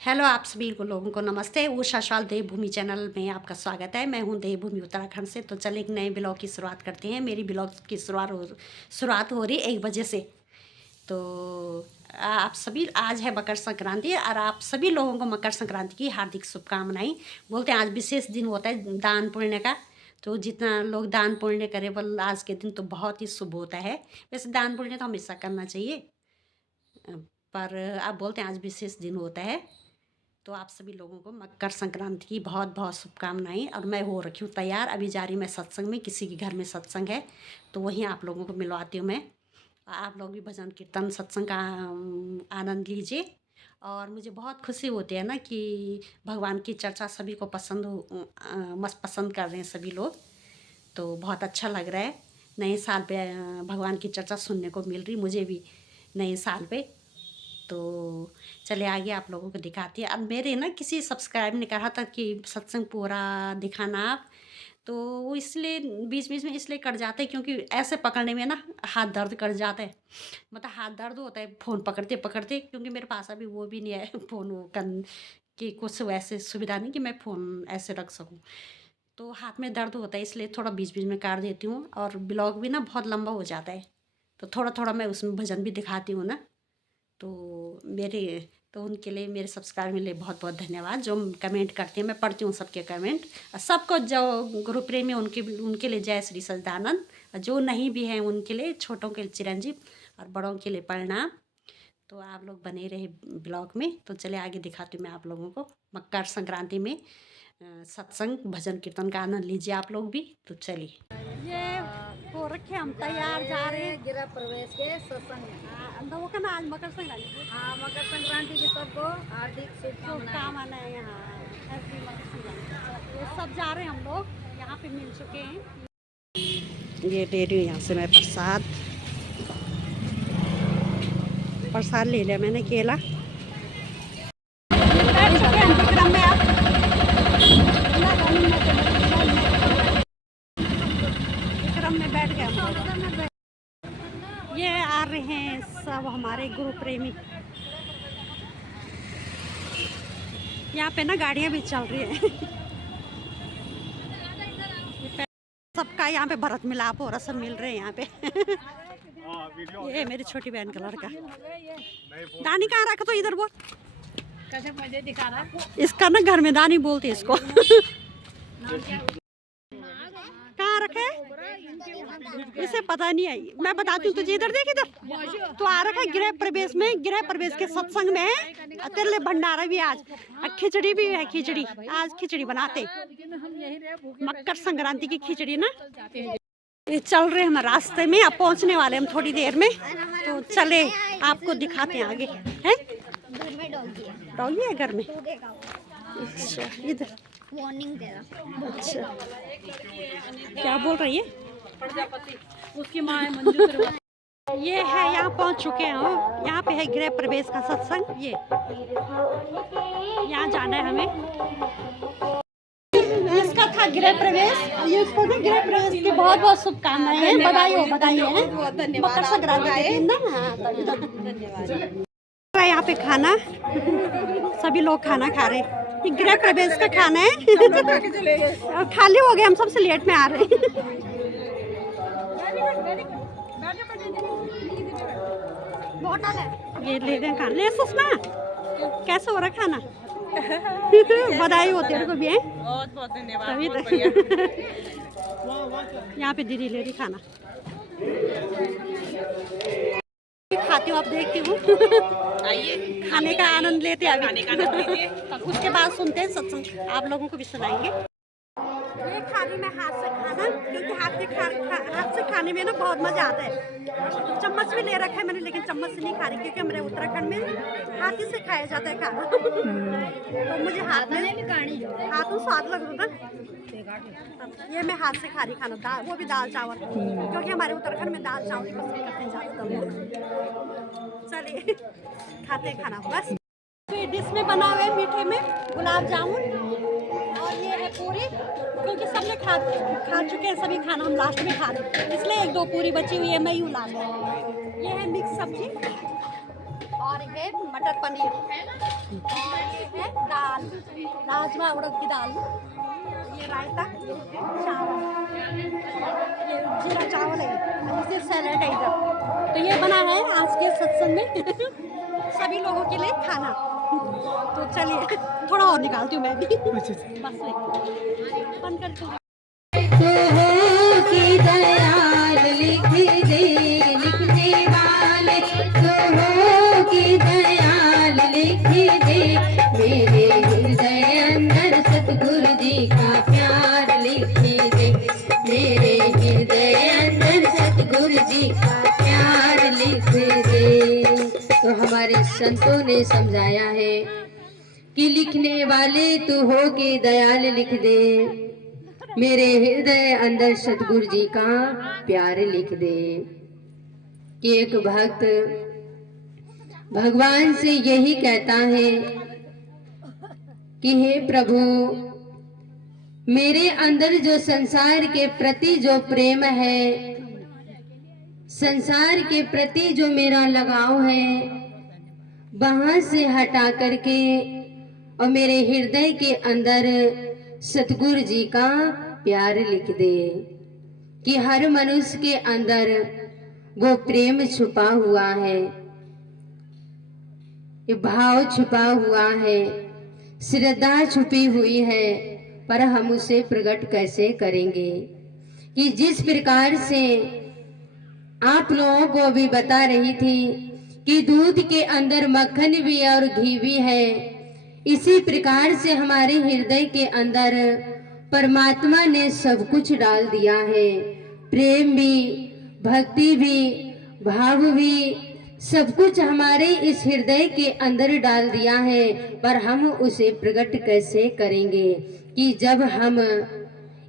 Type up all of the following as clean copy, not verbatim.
Hello आप सभी को लोगों को नमस्ते। उषा शाल देवभूमि चैनल में आपका स्वागत है। मैं हूं देवभूमि उत्तराखंड से। तो चलिए एक नए ब्लॉग की शुरुआत करते हैं। मेरी ब्लॉग की शुरुआत हो रही 1 बजे से। तो आप सभी, आज है मकर संक्रांति और आप सभी लोगों को मकर संक्रांति की हार्दिक शुभकामनाएं। बोलते हैं आज विशेष दिन होता है दान पुण्य का। तो जितना लोग दान पुण्य करें बल आज के दिन तो बहुत ही शुभ होता है। वैसे दान पुण्य तो हमेशा करना चाहिए, पर आप बोलते हैं आज विशेष दिन होता है। तो आप सभी लोगों को मकर संक्रांति की बहुत बहुत शुभकामनाएं। और मैं हो रखी हूँ तैयार, अभी जा रही मैं सत्संग में, किसी के घर में सत्संग है तो वहीं आप लोगों को मिलवाती हूँ मैं। आप लोग भी भजन कीर्तन सत्संग का आनंद लीजिए। और मुझे बहुत खुशी होती है ना कि भगवान की चर्चा सभी को मस्त पसंद कर रहे हैं सभी लोग। तो बहुत अच्छा लग रहा है। नए साल पे भगवान की चर्चा सुनने को मिल रही मुझे भी नए साल पे। तो चले आगे आप लोगों को दिखाती है। अब मेरे ना किसी सब्सक्राइब ने कहा था कि सत्संग पूरा दिखाना आप, तो वो इसलिए बीच बीच में इसलिए कट जाते हैं क्योंकि ऐसे पकड़ने में ना हाथ दर्द कर जाता है। मतलब हाथ दर्द होता है फ़ोन पकड़ते पकड़ते, क्योंकि मेरे पास अभी वो भी नहीं है फ़ोन वो करने की कुछ वैसे सुविधा नहीं कि मैं फ़ोन ऐसे रख सकूँ। तो हाथ में दर्द होता है इसलिए थोड़ा बीच बीच में काट देती हूँ। और ब्लॉग भी ना बहुत लंबा हो जाता है तो थोड़ा थोड़ा मैं उसमें भजन भी दिखाती हूँ ना। तो मेरे तो उनके लिए, मेरे सब्सक्राइबर के लिए बहुत बहुत धन्यवाद जो कमेंट करते हैं। मैं पढ़ती हूँ सबके कमेंट। और सबको जो गुरु प्रेमी उनके लिए जय श्री सच्चिदानंद। और जो नहीं भी हैं उनके लिए, छोटों के लिए चिरंजीव और बड़ों के लिए प्रणाम। तो आप लोग बने रहे ब्लॉग में। तो चले आगे दिखाती हूँ मैं आप लोगों को मकर संक्रांति में सत्संग भजन कीर्तन का आनंद लीजिए आप लोग भी। तो चलिए ये हो रखे हम तैयार जा रहे हैं गृह प्रवेश के सत्संग में। वो कहना आज मकर संक्रांति। हाँ, मकर संक्रांति की सबको हार्दिक शुभकामनाएं। यहाँ हैप्पी मकर संक्रांति। ये सब जा रहे हैं हम लोग, यहाँ पे मिल चुके हैं। ये ले रही हूँ यहाँ से मैं प्रसाद ले लिया मैंने, केला। बैठ चुके हैं विक्रम में। अब विक्रम में बैठ गए हम। ये आ रहे हैं सब हमारे गुरु प्रेमी। यहाँ पे ना गाड़ियाँ भी चल रही हैं सबका यहाँ पे भरत मिलाप हो रहा, सब मिल रहे हैं यहाँ पे ये मेरी छोटी बहन का लड़का। दानी कहाँ रखा तो इधर बोल। कैसे मुझे दिखा रहा है? इसका ना घर में दानी बोलते इसको कहाँ रखे इसे पता नहीं है। मैं बताती हूँ तुझे, इधर देख इधर तो आ रखा है गृह प्रवेश में, गृह प्रवेश के सत्संग में है। तेरे लिए भंडारा भी आज, खिचड़ी भी है। खिचड़ी आज खिचड़ी बनाते, मकर संक्रांति की खिचड़ी ना। ये चल रहे हम रास्ते में, अब पहुंचने वाले हम थोड़ी देर में। तो चले आपको दिखाते हैं आगे। है डॉगी है घर में। अच्छा इधर वार्निंग दे रहा। अच्छा क्या बोल रही है? प्रजापति उसकी माँ है मंजू। ये है, यहाँ पहुँच चुके हैं हम। यहाँ पे है गृह प्रवेश का सत्संग। ये यहाँ जाना है हमें। इसका था गृह प्रवेश। ये उसको ना गृह प्रवेश की बहुत बहुत शुभकामनाएं हैं। बधाई हो, बधाई है। मकर संक्रांति के दिन ना। यहाँ पे खाना सभी लोग खाना खा रहे हैं। ये गृह प्रवेश का खाना है खाली हो गए, हम सबसे लेट में आ रहे हैं। ये ले दें खाना। ले सुषमा कैसे हो रहा खाना? बधाई हो तेरे को भी है। बहुत बहुत धन्यवाद। तभी तो यहाँ पे दीदी ले रही खाना। खाती हूँ, आप देखती हूँ आइए खाने का आनंद लेते हैं खाने का आनंद लीजिए। उसके बाद सुनते हैं सत्संग, आप लोगों को भी सुनाएंगे। ये खा रही मैं हाथ से खाना, क्योंकि हाथ से खाने में ना बहुत मजा आता है। चम्मच भी ले रखा है मैंने, लेकिन चम्मच से नहीं खा रही क्योंकि हमारे उत्तराखंड में हाथ ही से खाया जाता है खाना तो मुझे हाथ में स्वाद लग रहा था। ये मैं हाथ से खा रही खाना, दाल, वो भी दाल चावल, क्योंकि हमारे उत्तराखंड में दाल चावल पसंद करते हैं ज़्यादातर। चलिए खाते हैं खाना बस। स्वीट डिश में बना हुआ है, मीठे में गुलाब जामुन, और ये है पूरी, क्योंकि सबने खा चुके हैं सभी खाना, हम लास्ट में खा रहे हैं इसलिए 1-2 पूरी बची हुई है, मैं यूँ ला रही। ये है मिक्स सब्जी और ये मटर पनीर। राजमा उड़द की दाल, ये रायता, चावल, ये जीरा चावल है, और इसे सैलेड है इधर। तो ये बना है आज के सत्संग में सभी लोगों के लिए खाना। तो चलिए थोड़ा और निकालती हूँ मैं भी, बस बंद करती हूँ। तो हो कि दयाल लिख दे लिखने वाले, तो हो कि दयाल लिख दे, मेरे हृदय अंदर सतगुरु जी का प्यार लिख दे, मेरे हृदय अंदर सतगुरु जी का प्यार लिख दे। तो हमारे संतों ने समझाया है कि लिखने वाले तू हो के दयाल लिख दे, मेरे हृदय अंदर सतगुरु जी का प्यार लिख दे। कि एक भक्त भगवान से यही कहता है कि हे प्रभु, मेरे अंदर जो संसार के प्रति जो प्रेम है, संसार के प्रति जो मेरा लगाव है, वहां से हटा करके और मेरे हृदय के अंदर सतगुरु जी का प्यार लिख दे। कि हर मनुष्य के अंदर वो प्रेम छुपा हुआ है, ये भाव छुपा हुआ है, श्रद्धा छुपी हुई है, पर हम उसे प्रकट कैसे करेंगे। कि जिस प्रकार से आप लोगों को भी बता रही थी कि दूध के अंदर मक्खन भी और घी भी है, इसी प्रकार से हमारे हृदय के अंदर परमात्मा ने सब कुछ डाल दिया है। प्रेम भी, भक्ति भी, भाव भी, सब कुछ हमारे इस हृदय के अंदर डाल दिया है, पर हम उसे प्रकट कैसे करेंगे। कि जब हम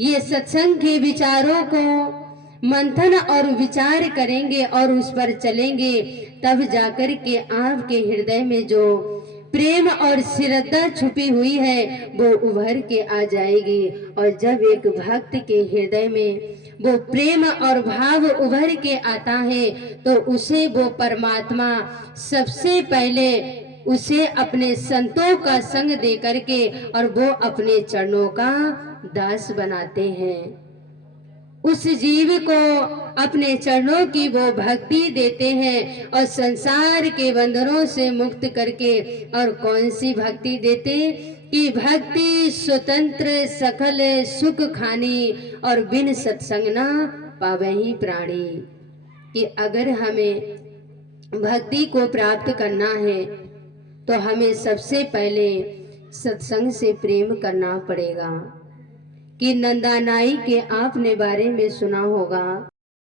ये सत्संग के विचारों को मंथन और विचार करेंगे और उस पर चलेंगे, तब जाकर के आपके हृदय में जो प्रेम और श्रद्धा छुपी हुई है वो उभर के आ जाएगी। और जब एक भक्त के हृदय में वो प्रेम और भाव उभर के आता है, तो उसे वो परमात्मा सबसे पहले उसे अपने संतों का संग दे करके और वो अपने चरणों का दास बनाते हैं। उस जीव को अपने चरणों की वो भक्ति देते हैं और संसार के बंधनों से मुक्त करके। और कौन सी भक्ति देते कि भक्ति स्वतंत्र सकल सुख खानी और बिन सत्संग ना पावे ही प्राणी। कि अगर हमें भक्ति को प्राप्त करना है तो हमें सबसे पहले सत्संग से प्रेम करना पड़ेगा। कि नंदा नाई के आपने बारे में सुना होगा,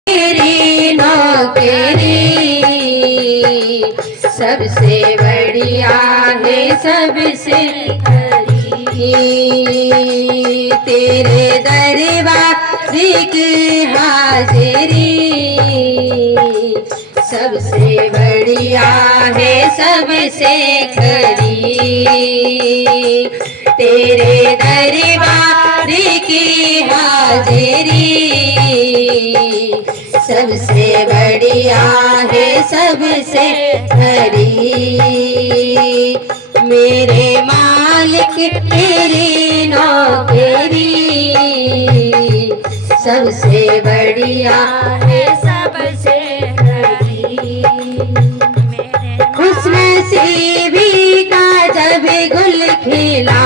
तेरी नौकरी सबसे बढ़िया है सबसे खरी, तेरे दरबार की हाजिरी सबसे बढ़िया है सबसे खरी, तेरे दरबार की हाजिरी सबसे बढ़िया है सबसे खरी। मेरे मालिक तेरी नौकरी सबसे बढ़िया है सबसे खरी। खुशनसीबी का जब गुल खिला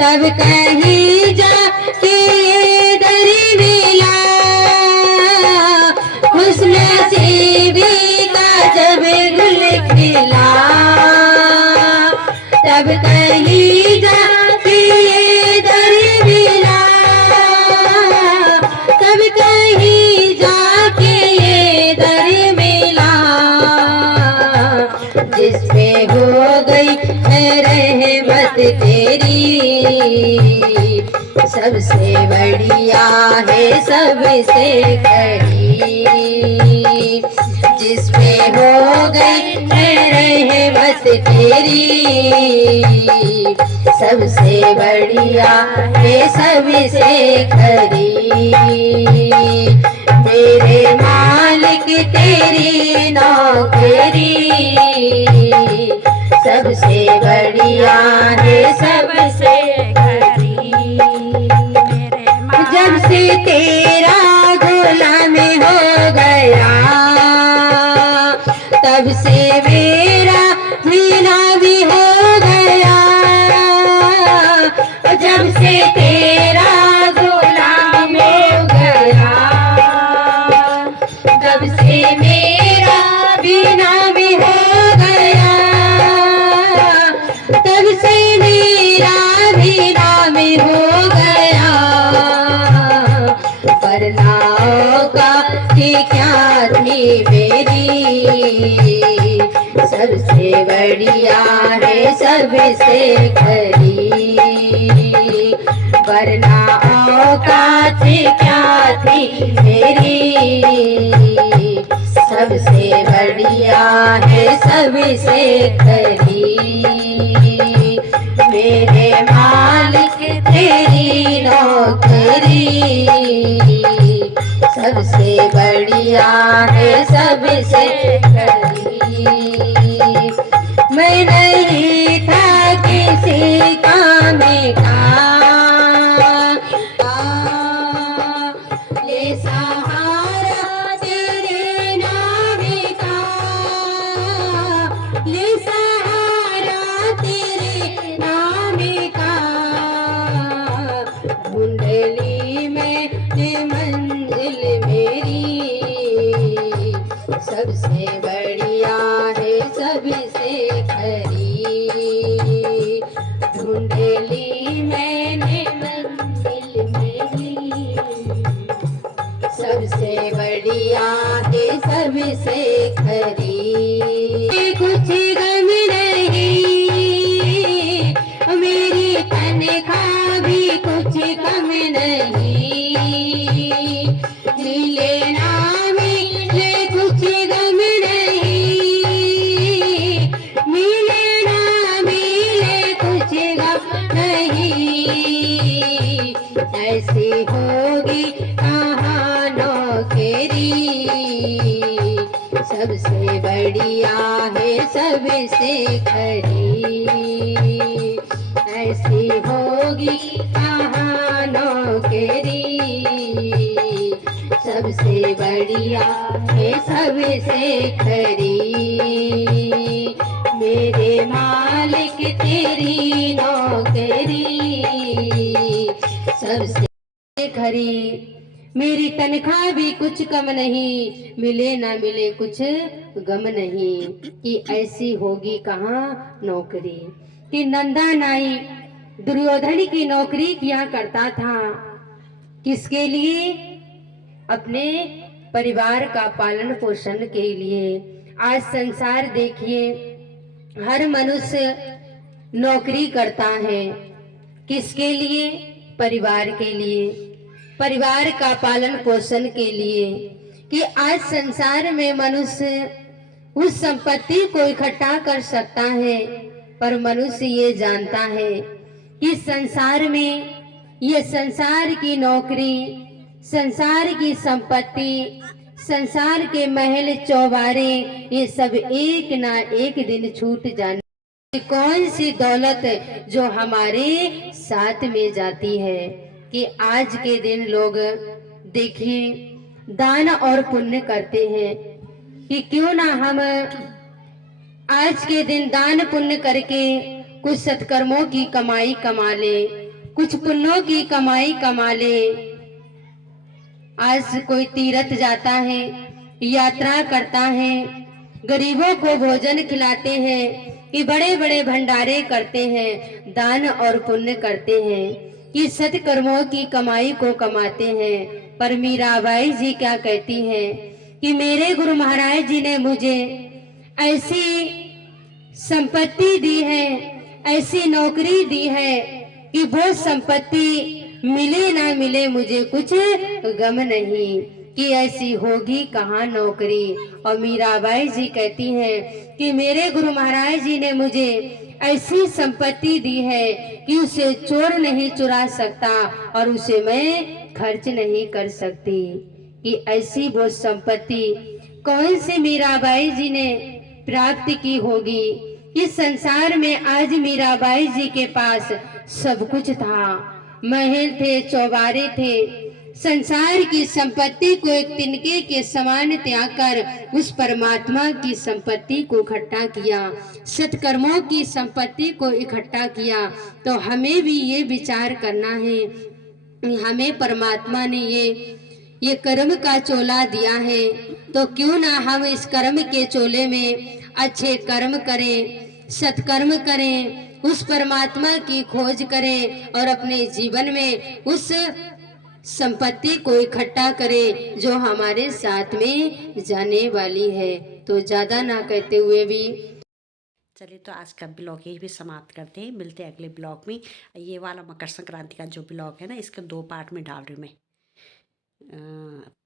तब कहीं जाके दर मिला, खुशनसीबी का जब गुल खिला तब कहीं जाके दर मिला, तब कहीं जाके ये दर मिला, जिसपे हो गई है रहमत तेरी सबसे बढ़िया है सबसे खरी, जिसपे हो गई है रहमत तेरी सबसे बढ़िया है सबसे खरी। मेरे मालिक तेरी नौकरी सबसे बढ़िया बढ़िया है सबसे खरी, वरना औकात क्या थी मेरी, सबसे बढ़िया है सबसे खरी, मेरे मालिक तेरी नौकरी, सबसे बढ़िया है सबसे खरी। मैं नहीं था किसी काम का, ले सहारा तेरे नाम का, ले सहारा तेरे नाम का, ढूंढली में मंजिल मेरी, सबसे बढ़िया है सबसे खरी, ढूंढली मैंने मंजिल मेरी, सबसे बढ़िया है सबसे खरी। कुछ गम नहीं, मेरी तनख्वाह भी कुछ कम नहीं, मिले ना मिले कुछ गम नहीं, मिले ना मिले कुछ गम नहीं, ऐसी होगी कहाँ नौकरी, सबसे बढ़िया है सबसे खरी, ऐसी होगी कहाँ नौकरी, सबसे बढ़िया है सबसे खरी, मेरे मालिक तेरी नौकरी, सबसे खरी, मेरी तनख्वाह भी कुछ कम नहीं, मिले ना मिले कुछ गम नहीं, कि ऐसी होगी कहाँ नौकरी। कि नंदा नाई दुर्योधन की नौकरी किया करता था, किसके लिए? अपने परिवार का पालन पोषण के लिए। आज संसार देखिए, हर मनुष्य नौकरी करता है, किसके लिए? परिवार के लिए, परिवार का पालन पोषण के लिए। कि आज संसार में मनुष्य उस संपत्ति को इकट्ठा कर सकता है, पर मनुष्य ये जानता है कि संसार में ये संसार की नौकरी, संसार की संपत्ति, संसार के महल चौबारे, ये सब एक ना एक दिन छूट जाने। कौन सी दौलत जो हमारे साथ में जाती है। कि आज के दिन लोग देखिए दान और पुण्य करते हैं, कि क्यों ना हम आज के दिन दान पुण्य करके कुछ सत्कर्मों की कमाई कमा ले, कुछ पुण्यों की कमाई कमा ले। आज कोई तीर्थ जाता है, यात्रा करता है, गरीबों को भोजन खिलाते हैं, कि बड़े बड़े भंडारे करते हैं, दान और पुण्य करते हैं, कि सत्कर्मों की कमाई को कमाते हैं। पर मीराबाई जी क्या कहती हैं कि मेरे गुरु महाराज जी ने मुझे ऐसी संपत्ति दी है, ऐसी नौकरी दी है कि वो संपत्ति मिले ना मिले मुझे कुछ गम नहीं, कि ऐसी होगी कहाँ नौकरी। और मीराबाई जी कहती हैं कि मेरे गुरु महाराज जी ने मुझे ऐसी संपत्ति दी है कि उसे चोर नहीं चुरा सकता और उसे मैं खर्च नहीं कर सकती। कि ऐसी वो संपत्ति कौन सी मीराबाई जी ने प्राप्त की होगी। इस संसार में आज मीराबाई जी के पास सब कुछ था, महल थे, चौबारे थे, संसार की संपत्ति को एक तिनके के समान त्याग कर उस परमात्मा की संपत्ति को इकट्ठा किया, सत्कर्मों की संपत्ति को इकट्ठा किया। तो हमें भी ये विचार करना है, हमें परमात्मा ने ये कर्म का चोला दिया है, तो क्यों ना हम इस कर्म के चोले में अच्छे कर्म करें, सत्कर्म करें, उस परमात्मा की खोज करें और अपने जीवन में उस संपत्ति को इकट्ठा करें जो हमारे साथ में जाने वाली है। तो ज्यादा ना कहते हुए भी चलिए तो आज का ब्लॉग यही भी समाप्त करते हैं, मिलते हैं अगले ब्लॉग में। ये वाला मकर संक्रांति का जो ब्लॉग है ना, इसके 2 पार्ट में डाल रही हूँ मैं।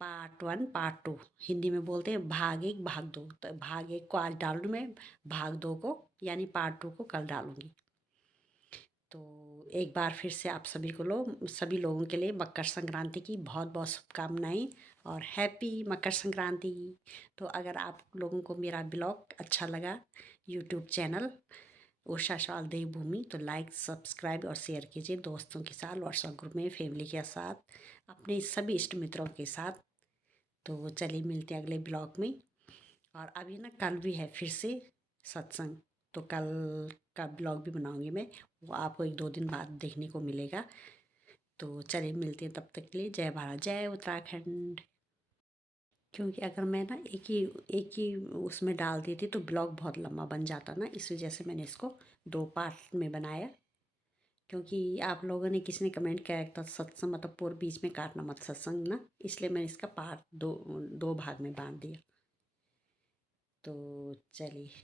पार्ट 1 पार्ट 2 हिंदी में बोलते हैं, भाग 1 भाग 2। तो भाग 1 को आज डाल रही हूँ मैं, भाग 2 को यानी पार्ट 2 को कल डालूँगी। तो एक बार फिर से आप सभी लोगों के लिए मकर संक्रांति की बहुत बहुत शुभकामनाएं और हैप्पी मकर संक्रांति। तो अगर आप लोगों को मेरा ब्लॉग अच्छा लगा, यूट्यूब चैनल उषा शाल देवभूमि, तो लाइक सब्सक्राइब और शेयर कीजिए दोस्तों के साथ, व्हाट्सएप ग्रुप में, फैमिली के साथ, अपने सभी इष्ट मित्रों के साथ। तो चलिए मिलते हैं अगले ब्लॉग में। और अभी ना कल भी है फिर से सत्संग, तो कल का ब्लॉग भी बनाऊंगी मैं, वो आपको 1-2 दिन बाद देखने को मिलेगा। तो चलिए मिलते हैं, तब तक के लिए जय भारत जय उत्तराखंड। क्योंकि अगर मैं ना एक ही उसमें डाल देती तो ब्लॉग बहुत लंबा बन जाता ना, इस वजह से मैंने इसको 2 पार्ट में बनाया। क्योंकि आप लोगों ने किसी ने कमेंट किया था सत्संग मतलब पूरे बीच में काटना मत सत्संग ना, इसलिए मैंने इसका पार्ट 2 भाग में बांट दिया। तो चलिए।